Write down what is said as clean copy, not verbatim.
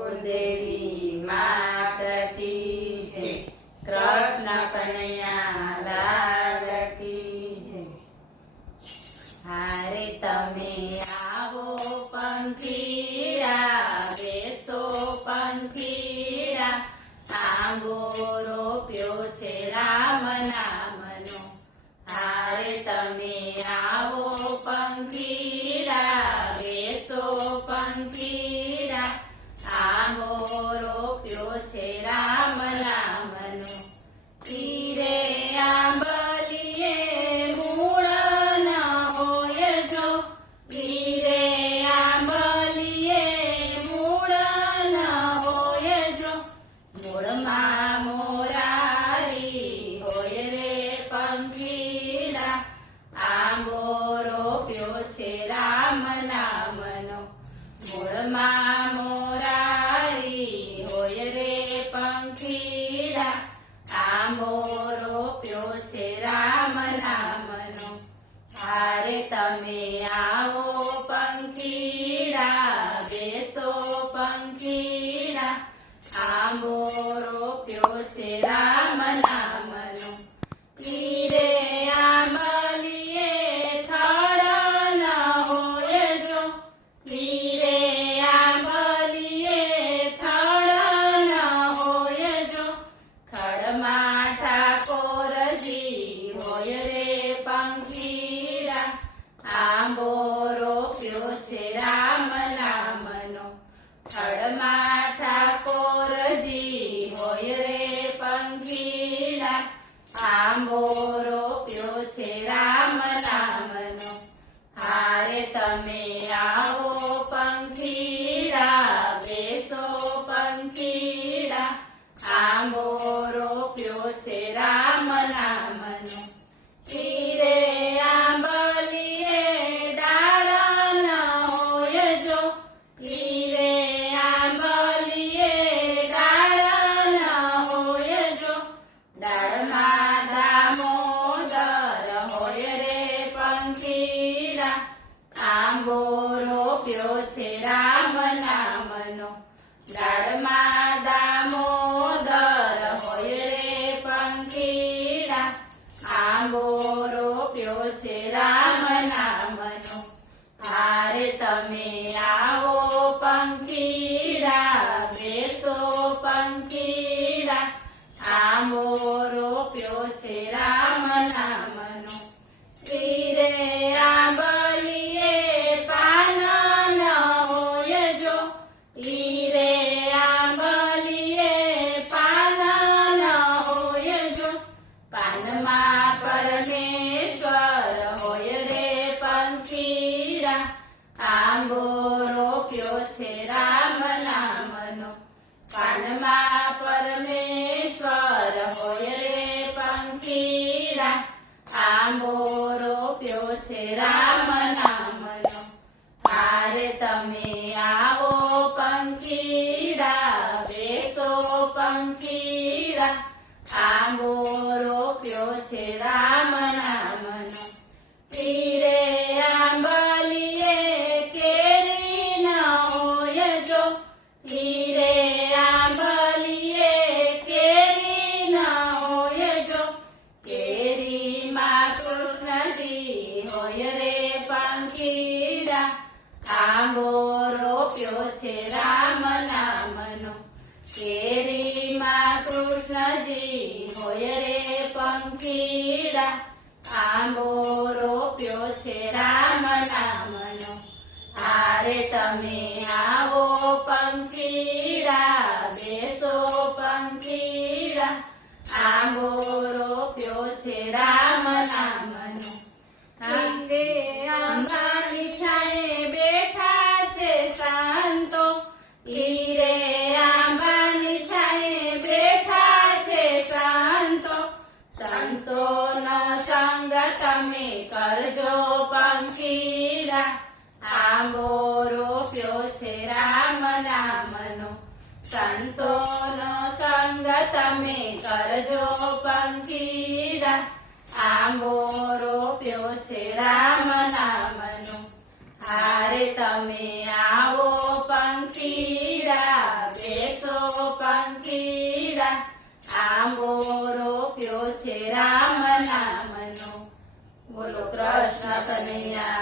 કુળદેવી માતા કી જય, કૃષ્ણ કનૈયા લાલ કી જય. હારે તમે આવો પંખીડા, બેસો પંખીડા, આંબો રોપ્યો છે રામ નામનો. હારે તમે આવો પંખીડા, બેસો પંખીડા, આંબો રોપ્યો છે રામ નામનો. તીરે આંબલીએ મૂળ ન હોય જો, તીરે આંબલીએ મૂળ ન હોય જો, મૂળમાં મોરારી હોય રે પંખીડા, આંબો રોપ્યો છે રામ નામનો. મૂળમાં મોરારી હોય રે પંખીડા, આંબો રોપ્યો છે રામ નામનો. હારે તમે આવો પંખીડા, બેસો પંખીડા, આંબો રોપ્યો છે રામ નામનો. તીરે આંબલીએ થડ ન હોય જો, તીરે આંબલીએ થડ ન હોય જો, થડમાં ઠાકોરજી હોય રે પંખીડા, આંબો રોપ્યો છે રામ નામનો. થડમાં ઠાકોરજી હોય રે પંખીડા, આંબો રોપ્યો છે રામ નામનો. હારે તમે આવો પંખીડા, બેસો પંખીડા, આંબો રોપ્યો છે રામ નામનો. તીરે આંબલીએ ડાળ ન હોય જો, તીરે આંબલીએ ડાળ ન હોય જો, ડાળમાં દામોદર હોય રે પંખીડા, આંબો રોપ્યો છે રામ નામનો. ડાળમાં દામોદર હોય રે પંખીડા, આંબો રોપ્યો છે રામ નામનો. હારે તમે આવો પંખીડા, બેસો પંખીડા, આંબો રોપ્યો છે રામ નામનો. તીરે આંબલીએ પાન ન હોય જો, તીરે આંબલીએ પાન ન હોય જો, પાનમાં પરમેશ્વર હોય રે પંખીડા, આંબો રોપ્યો છે રામ નામનો. પાનમાં પરમેશ્વર હોય રે પંખીડા, આંબો રોપ્યો છે રામ નામનો. હારે તમે આવો પંખીડા, બેસો પંખીડા, આંબો રોપ્યો છે રામ નામનો. તીરે આંબલીએ કેરી ન હોય જો, તીરે આંબલીએ કેરી ન હોય જો, કેરીમાં કૃષ્ણજી હોય રે પંખીડા, આંબો રોપ્યો છે રામ નામનો. કેરીમાં કૃષ્ણજી હોય રે પંખીડા, આંબો રોપ્યો છે રામ નામનો. હારે તમે આવો પંખીડા, બેસો પંખીડા, આંબો રોપ્યો છે રામ નામનો. તીરે આંબાની છાંયે બેઠા છે સંતો, તીરે આંબાની છાંયે બેઠા છે સંતો, સંતોનો સંગ તમે કરજો પંખીડા, આંબો રોપ્યો છે રામ નામનો. સંતોનો સંગ તમે કરજો પંખીડા, આંબો રોપ્યો છે રામ નામનો. હારે તમે આવો પંખીડા, બેસો પંખીડા આંબો રોપ્યો છે રામ નામનો. બોલો કૃષ્ણ કનૈયા